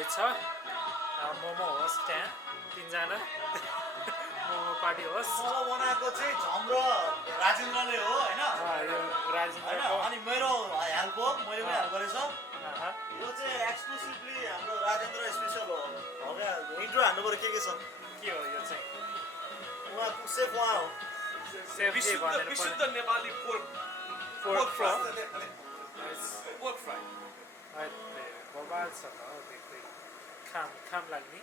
हुँदैछ मोमो होस् त्यहाँ तीनजना मोमो पार्टी होस् मोमो बनाएको चाहिँ झम र राजेन्द्रले हो होइन यो राजेन्द्रको अनि मेरो हेल्प हो मैले पनि हेल्प गरेछ अहँ, यो चाहिँ एक्सक्लुसिभली हाम्रो राजेन्द्र स्पेसल हो इन्ट्रो हान्नु पऱ्यो के छ के हो यो चाहिँ उहाँको सेफ उहाँ हो सेफ के भनेर विशुद्ध Nepali pork pork fry pork fry बबाल छ त हौ देख्दै खाम लाग्ने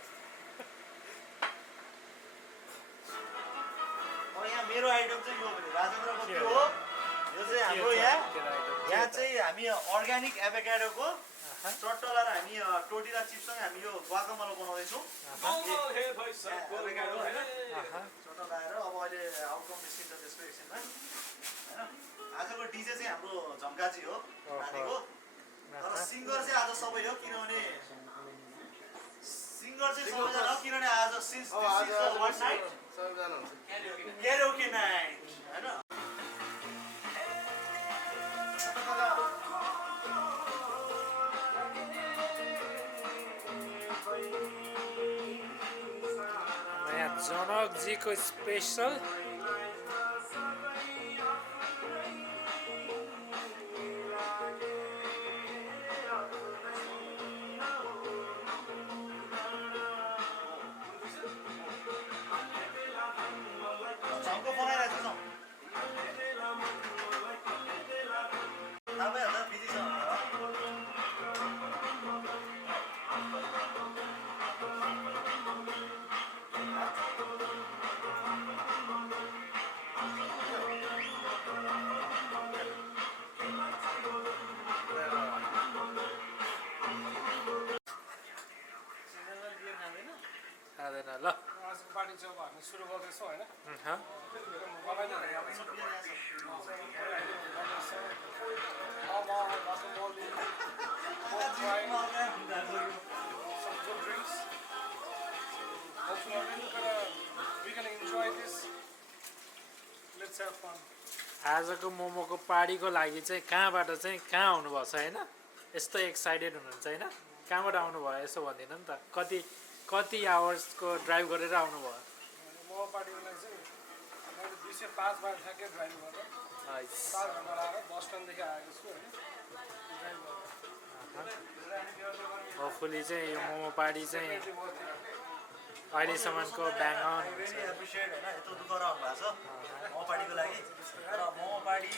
अब यहाँ मेरो आइटम चाहिँ यो भने राजेन्द्रको त्यो हो यो चाहिँ हाम्रो यहाँ चाहिँ हामी अर्ग्यानिक एभोकाडोको चट्टला र हामी टोटिला चिप्ससँग हामी यो ग्वाकामोला बनाउँदैछौँ एभोकाडो होइन चट्टा लगाएर अब अहिले आउटकम निस्किन्छ त्यसको एकछिनमा होइन आजको डिजे चाहिँ हाम्रो झम्काजी हो नानीको तर सिङ्गर चाहिँ आज सबै हो किनभने सिङ्गर चाहिँ सबैजना हो किनभने आज since one night karaoke night होइन यहाँ जनकजीको स्पेसल झम्को बनाइरहेको छौँ तपाईँहरू त बिजी छ खाँदैन ल आजको पार्टी चाहिँ अब हामी सुरु गर्दैछौँ होइन अहँ, आजको मोमोको पार्टीको लागि चाहिँ कहाँबाट चाहिँ कहाँ आउनुभएको छ होइन यस्तो एक्साइटेड हुनुहुन्छ होइन कहाँबाट आउनुभयो यसो भनिदिनु नि त कति आवर्सको ड्राइभ गरेर आउनुभयो मोमो पार्टीको लागि चाहिँ मैले 205 बार ठ्याक्कै ड्राइभ गरेर 4 घन्टा लगाएर बस स्ट्यान्डदेखि आएको छु होइन ड्राइभ गरेर होपफुली चाहिँ यो मोमो पार्टी चाहिँ अहिलेसम्मको ब्याङ अन हुन्छ भेरी एप्रिसिएट होइन यत्रो दुःख रहनु भएको छ मोमो पार्टीको लागि तर मोमो पार्टी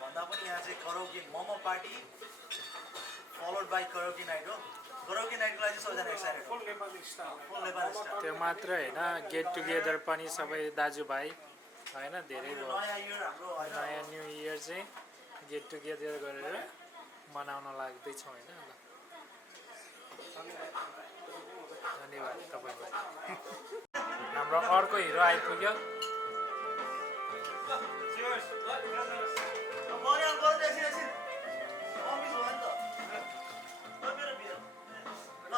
भन्दा पनि यहाँ चाहिँ karaoke momo party followed by karaoke night हो कराओके नाइटको लागि चाहिँ सबैजना एक्साइटेड हो फुल नेपाली स्टाइल फुल नेपाली स्टाइल त्यो मात्र होइन गेट टुगेदर पनि सबै दाजुभाइ होइन धेरै भयो नयाँ इयर हाम्रो होइन नयाँ न्यु इयर चाहिँ गेट टुगेदर गरेर मनाउन लाग्दैछौँ होइन ल धन्यवाद तपाईँलाई हाम्रो अर्को हिरो आइपुग्यो मर्याम गर्नु एकछिन एकछिन अफिस हो नि त ल मेरो बियर ल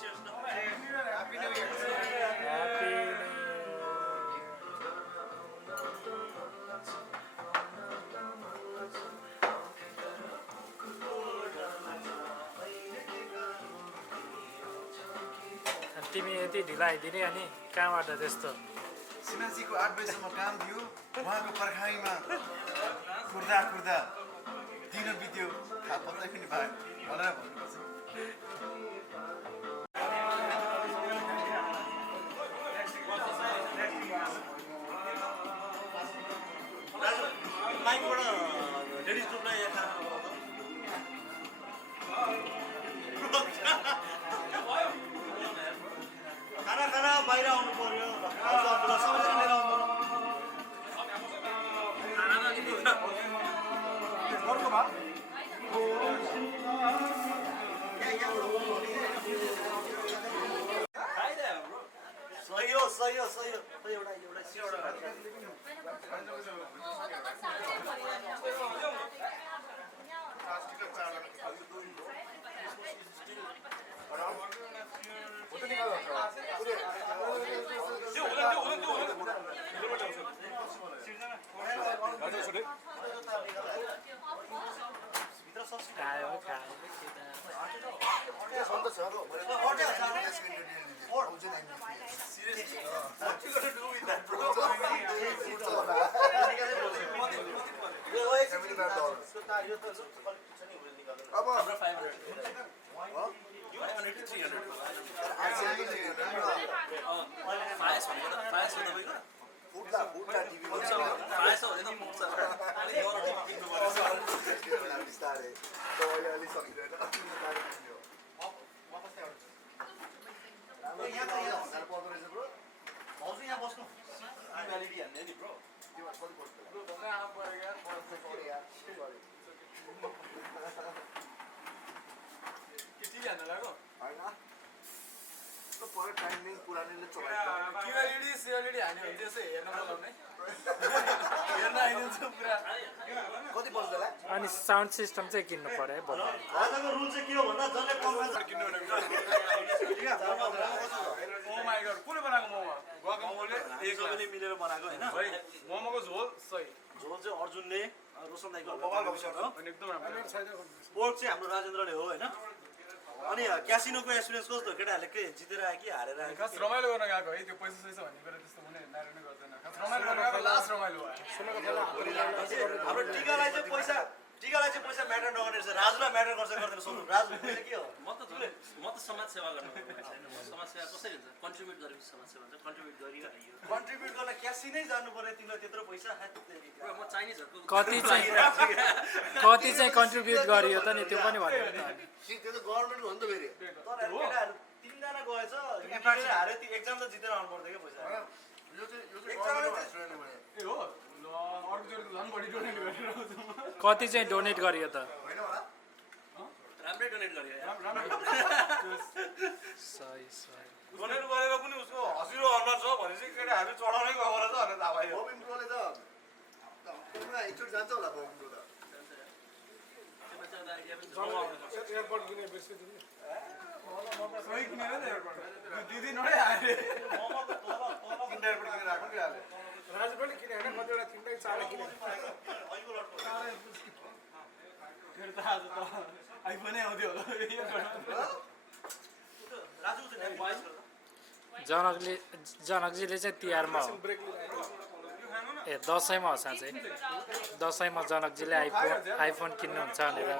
cheers ल ह्याप्पी न्यू इयर ह्याप्पी तिमी यति ढिला आइदिने अनि कहाँबाट त्यस्तो सिन्हाजीको 8 बजीसम्म काम थियो उहाँको पर्खाइमा कुर्दा दिन बित्यो थाहा पत्ता पनि भयो भनेर भन्नुपर्छ माइकबाट लेडिज ग्रुपलाई यहाँ खाना बाहिर आउनु पर्यो सबैजना लिएर आउनु सही हो एउटा खायो सन्तोष छ Seriously? What you gonna do with that, bro? अब Number 500. You 500 to 300. Fires हो तपाईँको? फुट्ला टिभी Fires हो भने त पुग्छ। अनि यो टिभी किन्नु पर्छ। बिस्तारै त अहिले अलि सकिँदैन यहाँ त यहाँ हजार पर्दो रहेछ ब्रो भाउजू यहाँ बस्नु। भ्यालिडी हान्ने नि ब्रो। त्यो कति पर्छ ब्रो भन्दै आमा पऱ्यो यार सरी यार सरी के टिभी हान्नु लाग्यो हैन त्यो पर टाइमिङ पुरानैले चलाएको क्युएलइडी सिएलइडी हान्यो भने चाहिँ यसो हेर्न नलाउने हेर्न आइदिन्छ पुरा कति पर्छ होला अनि साउन्ड सिस्टम चाहिँ किन्नु पर्यो है बोल्नु आजको रुल चाहिँ के हो भन्दा जसले कम्पनी किन्नु ओ माय गॉड कुन बनाएको मोमो गएको मोमोले एक सबैले मिलेर बनाएको हैन। भाइ मोमोको झोल सही झोल चाहिँ अर्जुनले रोशन दाइको बबाल हो। अनि एकदम राम्रो पोर्क चाहिँ हाम्रो राजेन्द्रले हो हैन। अनि क्यासिनोको एक्सपिरियन्स कस्तो केटाहरूले के जितेर आयो कि हारेर आयो? खास रमाइलो गर्न गएको है त्यो पैसा सैसा भन्ने कुरा त्यस्तो हुने नारायण गर्दैन खास रमाइलो गर्न गएको लास्ट रमाइलो भयो हाम्रो टिकालाई चाहिँ पैसा म्याटर नगर्ने रहेछ। राजुलाई म्याटर गर्छ गर्दैन सोध्नु। राजु पैसा के हो? म त समाज सेवा गर्नु छैन। समाज सेवा कसरी हुन्छ? कन्ट्रिब्युट गरेपछि समाज सेवा हुन्छ। कन्ट्रिब्युट गरिरह्यो। कन्ट्रिब्युट गर्न क्यासिनै जानु पर्ने तिमीलाई त्यत्रो पैसा ब्रो म चाइनिजहरुको कति चाहिँ कन्ट्रिब्युट गरियो त नि त्यो पनि भन्नु त अनि त्यो त गभर्नमेन्ट हो नि त फेरि तर केटाहरू 3 जना गएछ मिलेर हारे त्यो एक्जाम त जितेर आउनु पर्दैन के पैसा। यो चाहिँ गभर्नमेन्ट हो नि ए हो ल अर्को जोडी त झन् बढी डोनेट गरेर आउँछ म कति चाहिँ डोनेट गरियो त होइन होला राम्रै डोनेट गरियो यार। सही सही डोनेट गरेर पनि उसको हसिरो अनुहार छ भनेपछि केटाहरू चढाउनै गएको रहेछ भनेर थाहा भयो बबिन ब्रोले त पुरा एकचोटि जान्छ होला बबिन ब्रो त एयरपोर्ट किने बेसी दिने सही किनेर नि एयरपोर्ट दिदी नडै आए मोमोको तल तिनटा एयरपोर्ट किनेर आएको नि हाले राजु पनि किने हैन कतिवटा तिनटै चार किने अइको लटको फेरि त आज त आइफोनै आउँथ्यो होला राजु चाहिँ भोइस गर्दा जनकजीले चाहिँ तिहारमा हो ब्रेक लिएर ए दसैँमा हो साँच्चै दसैँमा जनकजीले आइफोन किन्नुहुन्छ भनेर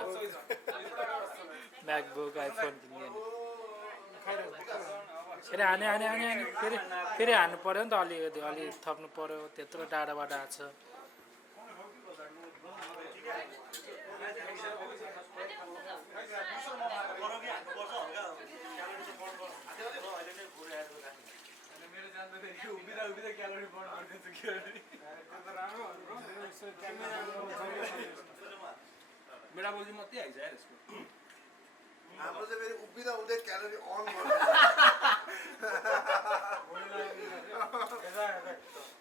म्याकबुक आइफोन किन्ने फेरि हाने फेरि हान्नु पऱ्यो नि त अलिकति अलि थप्नु पऱ्यो त्यत्रो टाढाबाट आएको छ गरौँ कि हान्नुपर्छ हल्का क्यालोरी चाहिँ बढ्नु पर्छ अहिले नै भोरे आएर राख्नु। मेरो जान्दाखेरि उभिँदा क्यालोरी बर्न गरिदिन्छ क्यालोरी त्यो त राम्रो मेटाबोलिजम मात्रै आइज यार यसको हाम्रो चाहिँ फेरि उभिँदा उभिँदै क्यालोरी अन गर्नु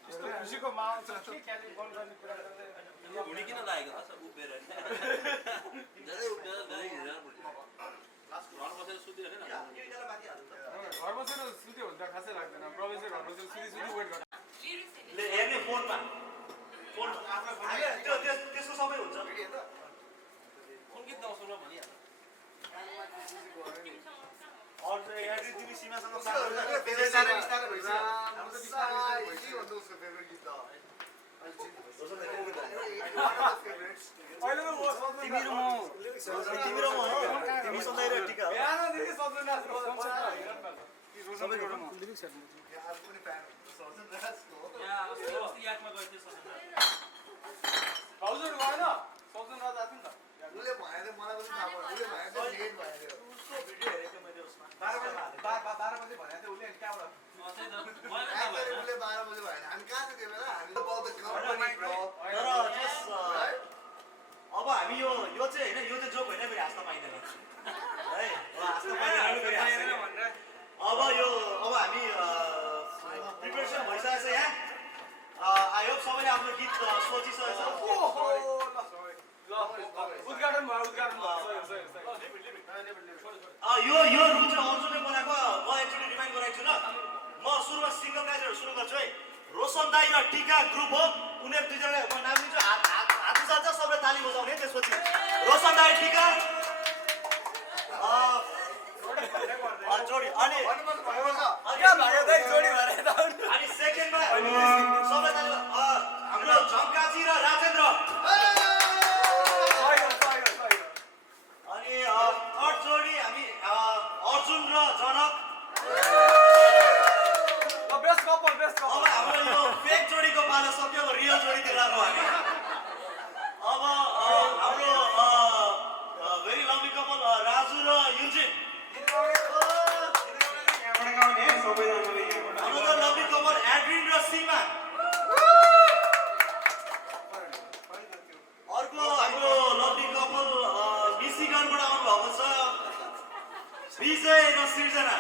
यस्तो खुसीको माहौल छ के क्यालोरी बर्न गर्ने कुरा यो हुने किन लागेको त उभिएर नि धेरै उभिएर धेरै हिँडेर घर बसेर सुतिरहेको नि यो एकजना माथि हाल्नु त। घर बसेर सुत्यो भने त खासै लाग्दैन प्रवेश घर बसेर सुति वेट गर्छ ले हेर्ने फोनमा आफ्नो फोन त्यो त्यसको सबै हुन्छ। कुन गीत गाउँछौ भनिहाल्नु अरू चाहिँ एड्री तिमी सीमासँग बिस्तारै बिस्तारै भइसक्यो हाम्रो त बिस्तारै के भन्नु उसको फेभरेट गीत त अहिले त म सोच्नु तिमी र म हो तिमी सुन्दै टिका हो। बिहानदेखि सोच्नु नाच्नु यार पनि फ्यान हुन्छ सर्जन राजको यहाँ अस्ति यादमा गएको थियो ससुरा भाउजूहरू गएन सोच्नु नजाथ्यो नि त उसले भने त मलाई पनि थाहा भयो उसले भने त लेट भयो उसको भिडियो हेरेको थिएँ मैले उसमा। 12 बजे भनेको थियो उसले अनि त्यहाँबाट त्यही त उसले 12 बजे भयो हामी कहाँ थियो त्यो बेला हामी त बहुत कम्पनी ब्रो तर जस अब हामी यो चाहिँ होइन यो चाहिँ जोक होइन फेरि हाँस्न पाइँदैन है हाँस्न पाइँदैन फेरि हाँस्दैन। अब हामी प्रिपेरेसन भइसकेको छ यहाँ आई होप सबैले आफ्नो गीत सोचिसकेको छ। उद्घाटन भयो यो रुल चाहिँ अर्जुनले बनाएको म एकचोटि रिमाइन्ड गराएको छु ल। म सुरुमा सिङ्गल गाइजहरू सुरु गर्छु है। रोशन दाई र टिका ग्रुप हो उनीहरू दुईजनाले म नाम लिन्छु हात उचाल्छ सबैले ताली बजाउने त्यसपछि रोशन दाई टिका अनि अनि सेकेन्डमा सबैजना हाम्रो झम्काजी र राजेन्द्र अनि थर्ड जोडी हामी अर्जुन र जनक अब हाम्रो यो फेक जोडीको पालो सक्यो अब रियल जोडीतिर लाग्यो हामी अब हाम्रो भेरी लभली कपल राजु र युजिन हाम्रो लभली कपल एड्रिन र सीमा अर्को हाम्रो लभली कपल मिसिगनबाट आउनुभएको छ विजय र सृजना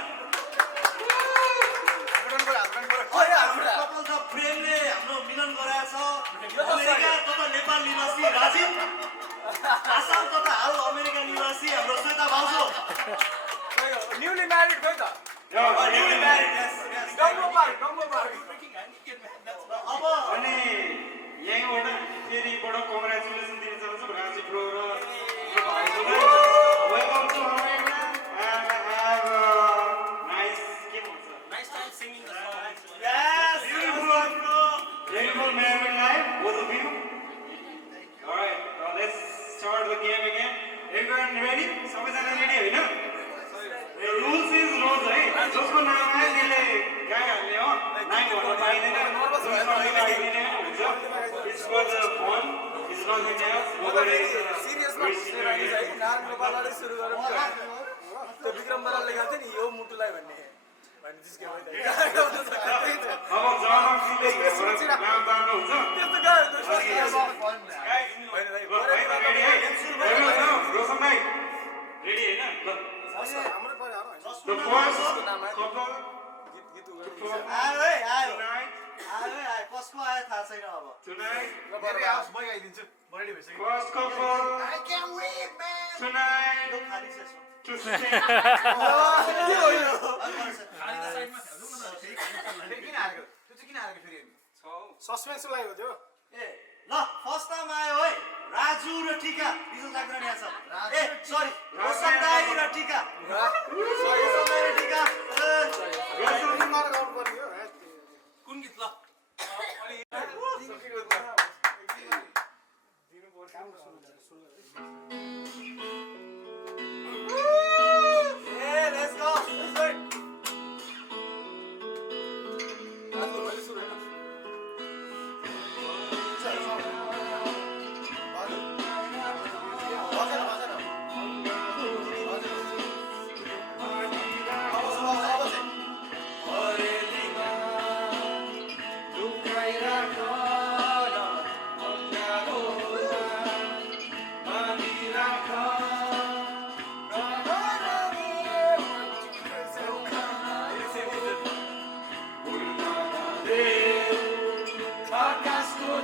कपाल त प्रेमले हाम्रो मिलन गराएछ अमेरिका तथा नेपाल निवासी राजीव आसाम तथा हाल अमेरिका निवासी हाम्रो श्वेता भाउजू न्यूली म्यारिड खै त न्युली म्यारिड अब अनि यहीँबाट फेरि बडो कङ्ग्रेचुलेसन दिन चाहन्छु राजीव ब्रो र welcome to America and have nice के भन्छ yes beautiful married life both of you. All right, let's start the game again. Everyone ready? सबैजना रेडी होइन? रुल्स इज रुल्स है जसको नाम आयो त्यसले गाई हाल्ने हो नाइ भन्न पाइँदैन it's for the fun it's nothing else nobody सुरु गरौँ त्यो विक्रम बरालले गाउँथ्यो नि यो मुटुलाई भन्ने अब जनकले नाम तान्नु हुन्छ रोशन भाइ रेडी होइन The first couple आयो है आयो कसको आयो थाहा छैन अब tonight, मेरै हाउस म आइदिन्छु म रेडी भइसक्यो first couple tonight खाली छ to sing. किन हारेको त्यो चाहिँ किन हारेको फेरि सस्पेन्स लागेको थियो ए ल फर्स्ट टाइम आयो है राजु र टिका रिजल्ट लाग्दैन यहाँ छ ए सरी रोशन दाइ र टिका रोशन दाइ र टिका कुन गीत ल लेट्स गो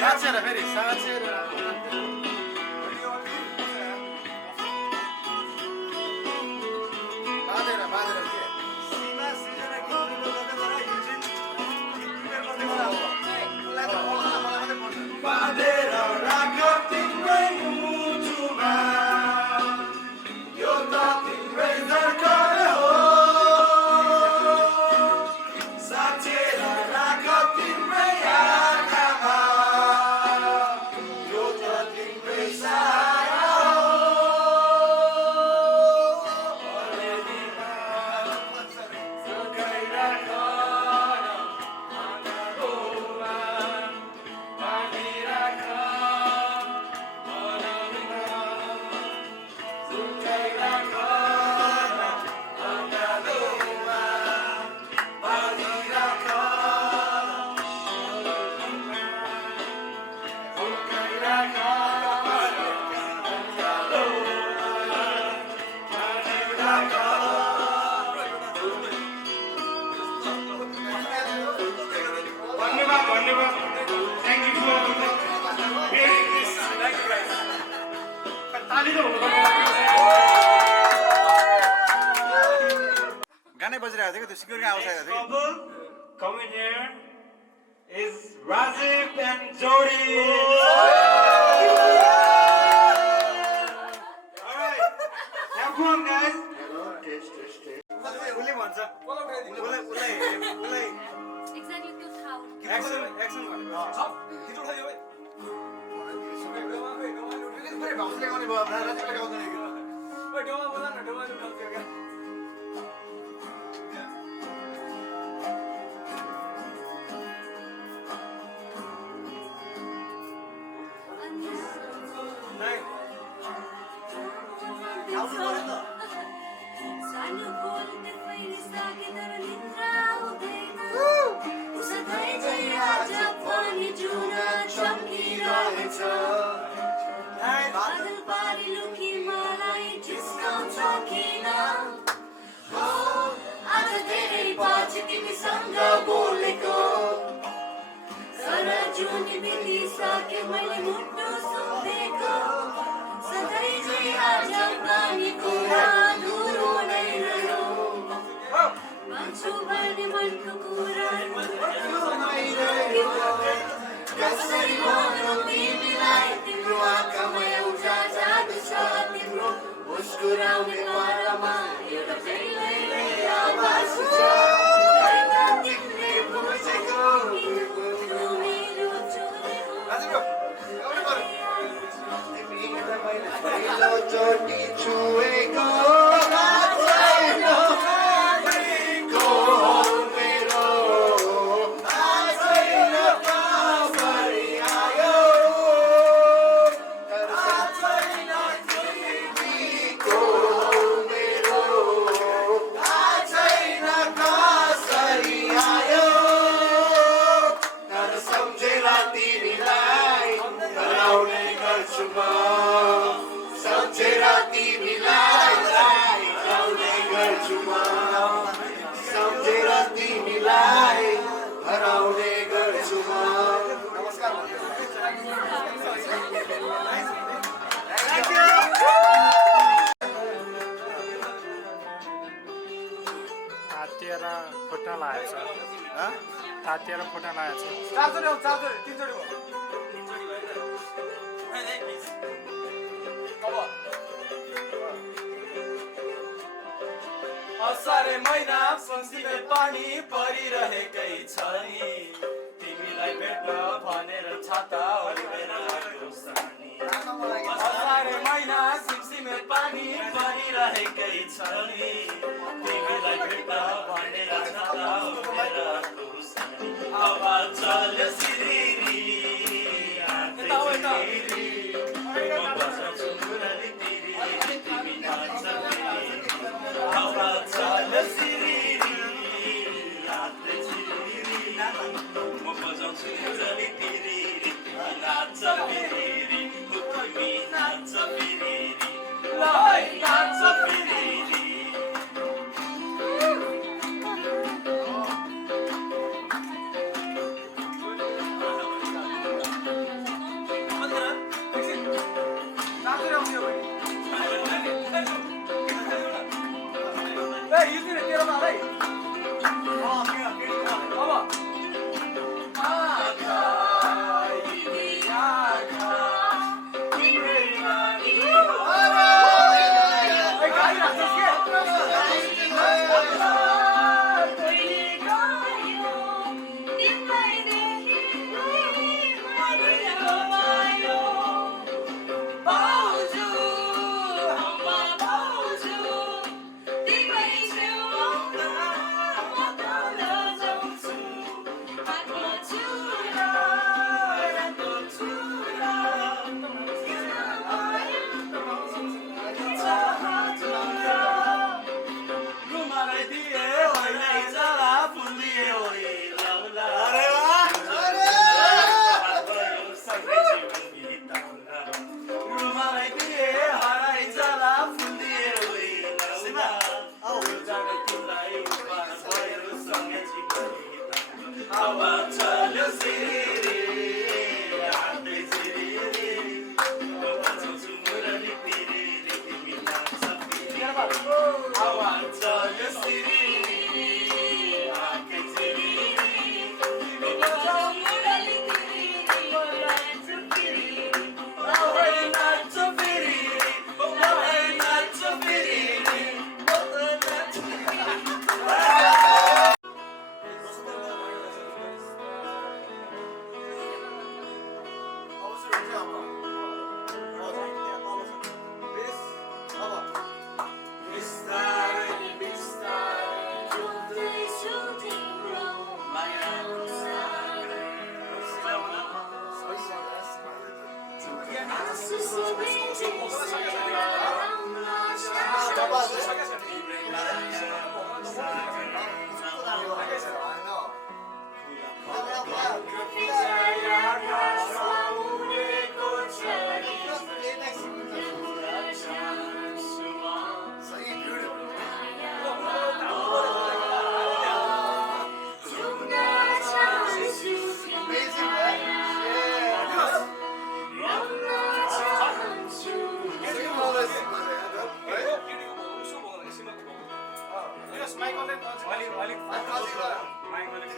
साँचेर फेरि साँचेर बाँधेर बाँधेर के सीमा सृजना गीतको गर्दै मलाई यो चाहिँ गीत प्रिपेयर गर्दै मलाई हो उसलाई त मलाई मात्रै पर्छ बाँधेर राख तिम्रै मुटुमा यो त तिम्रै धड्कन हो साँचेर राख तिम्रै आँखामा यो त तिम्रै सारा हो अरेलीमा सँगै राख आँखामा बाँधी राख अरेलीमा सँगै राख आँखामा बाँधी राख सँगै राख धन्यवाद धन्यवाद thank you for bearing this ताली त हुनु गानै बजिरहेको थियो कि त्यो सिक्युरिटी आवाज आएको थियो couple coming here is Rajiv and Jody. Alright, now come on guys. उसले भन्छ उसलाई Exactly 2000. एक्सन एक्सन भनेको फेरि भाउजूले गाउने भयो राजेशले गाउँदैन कि सानो बोलते फैलिसके तर निद्रा हुँदैन सधैँ चाहिँ आज पनि जुन चम्किरहेछ बादल पारी लुकी मलाई जिस्काउँछ किन हो आज धेरै पछि तिमीसँग बोलेको तर जुन बितिसके मैले मुटु सुतेको सधैँ चाहिँ आज पनि कुरा अधुरो नै रह्यो भन्छु भने मनको कुरा कसरी भनौँ तिमीलाई तिम्रो आँखामा एउटा जादु छ तिम्रो मुस्कुराउने पारामा एउटा बेग्लै आवाज छ खै त तिमीले बुझेको किन मुटु मेरो चोरेको चोटी छुएको तातिएर फुट्न लागेको छ तातिएर फुट्न लागेको छ चार्जर तिनचोटि भयो असारे महिना संसिले पानी परिरहेकै छ नि तिमीलाई भेट्न भनेर छाता ओढेर आएको सानी असारे महिना सिमसिमे पानी परिरहेकै छ नि तिमीलाई भेट्न भनेर छाता ओढेर आएको सानी हावा चल्यो सिरिरी म बस्छु मुरली तिरी तिमी नाच्छ हावा चल्यो सिरिरी रातै सिरिरी म बजाउँछु मुरली तिरी नाच्छ फिरिरी तिमी नाच्छ फिरिरी ल है नाच्छ फिरिरी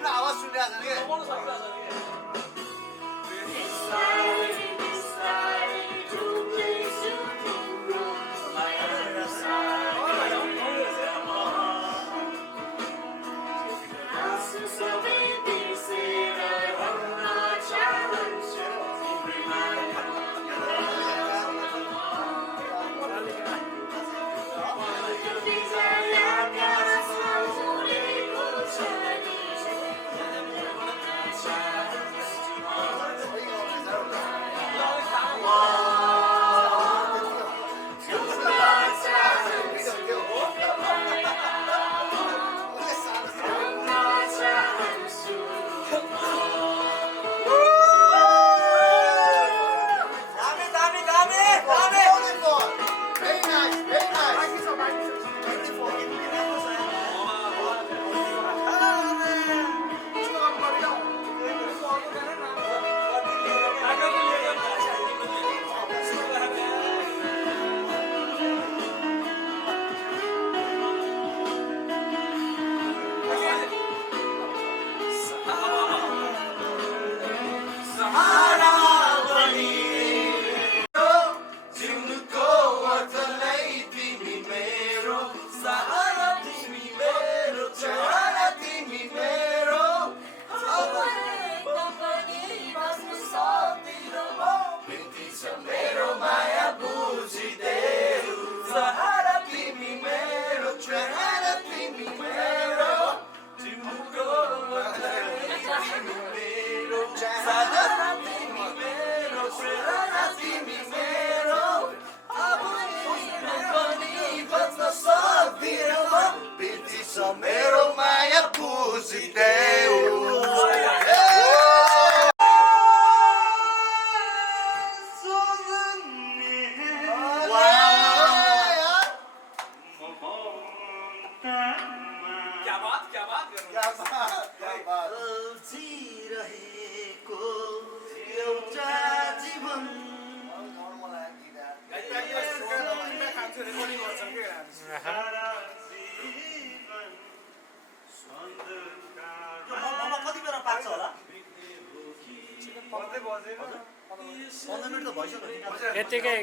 आवाज सुनिरहेको छ कि मेरो माया बुझिदेऊ जिरहेको एउटा जीवन कति बेला पाक्छ होला 15 मिनट त भइसक्यो यतिकै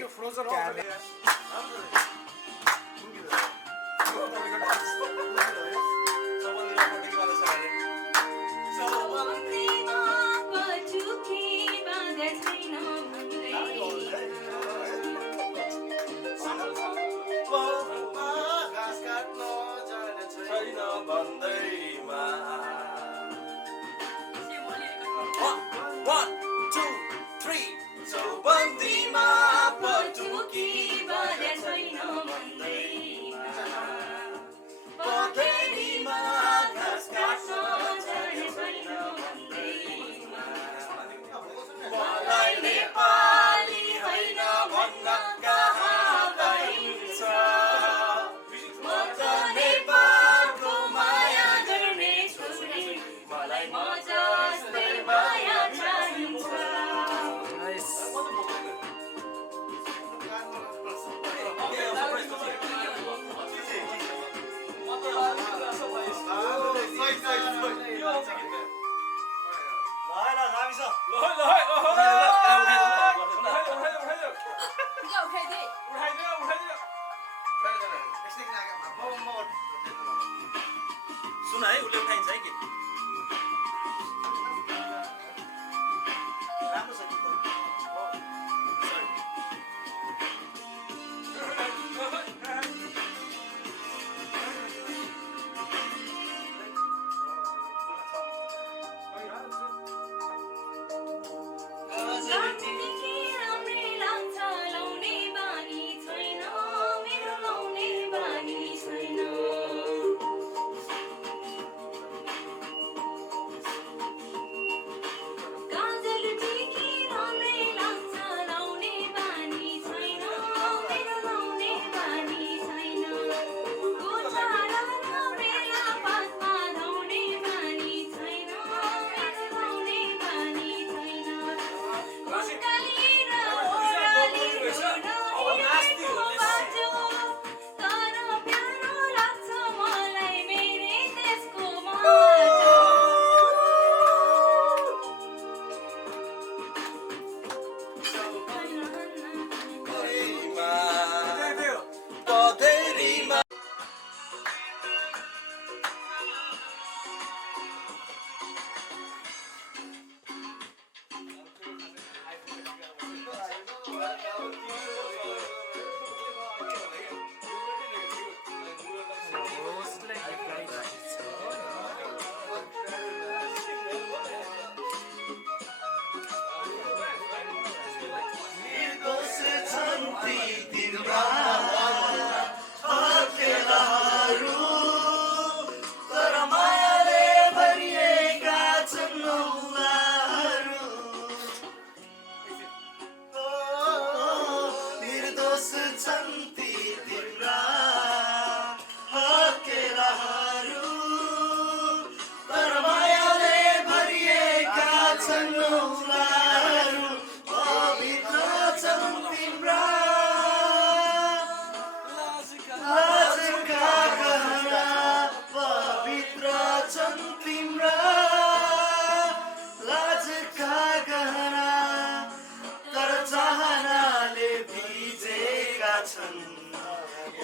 छन्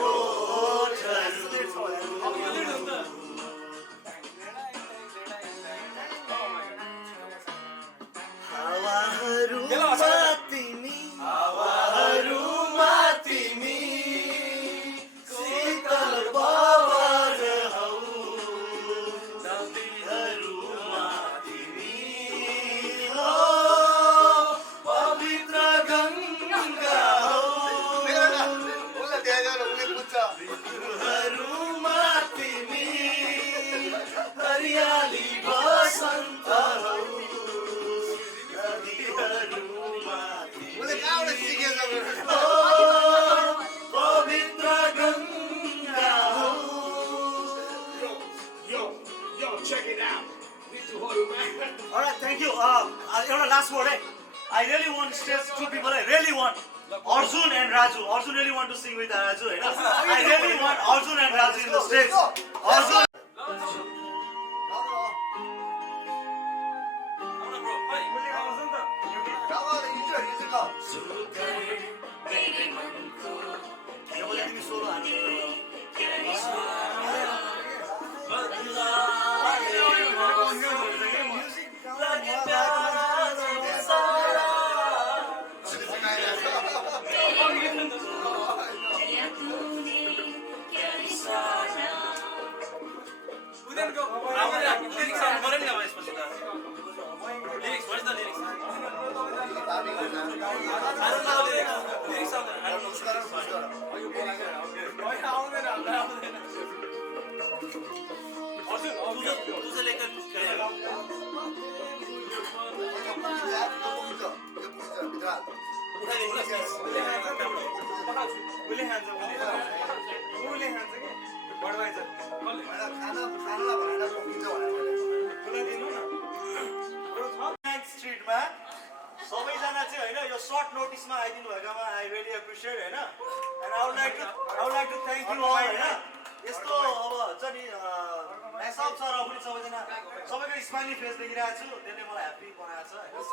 ओठहरू हावाहरूमा तिमी शीतल पवन हौ नदीहरूमा तिमी हो पवित्र गङ्गा हौ ऋतुहरूमा तिमी हरियाली बसन्त हौ नदीहरूमा पवित्र गङ्गा हौ Alright, thank you. एउटा last word. I really want stage two people. I really want Arjun and Raju. Arjun really want to sing with Raju. I really want Arjun and Raju in the stage. Arjun. तिमी solo तुझे लेकर स्ट्रिटमा सबैजना चाहिँ होइन यो short नोटिसमा आइदिनु भएकोमा आई रियली एप्रिसिएट होइन and I would like to thank you all होइन यस्तो अब हुन्छ नि मेसअप छ र पनि सबैजना सबैको स्माइली फेस देखिरहेको छु त्यसले मलाई ह्याप्पी बनाएको छ होइन